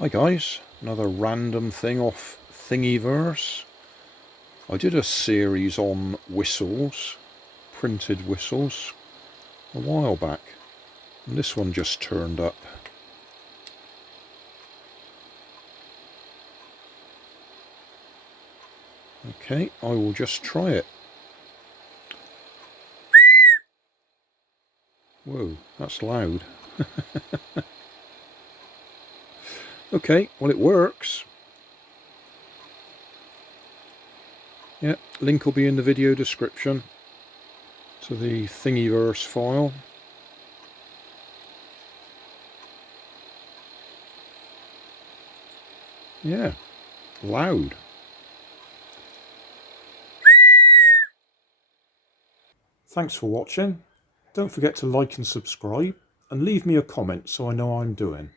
Hi guys, another random thing off Thingiverse. I did a series on whistles, printed whistles, a while back, and this one just turned up. Okay, I will just try it. Whoa, that's loud. Okay, well it works. Yeah, link will be in the video description to the Thingiverse file. Yeah, loud. Thanks for watching. Don't forget to like and subscribe and leave me a comment so I know how I'm doing.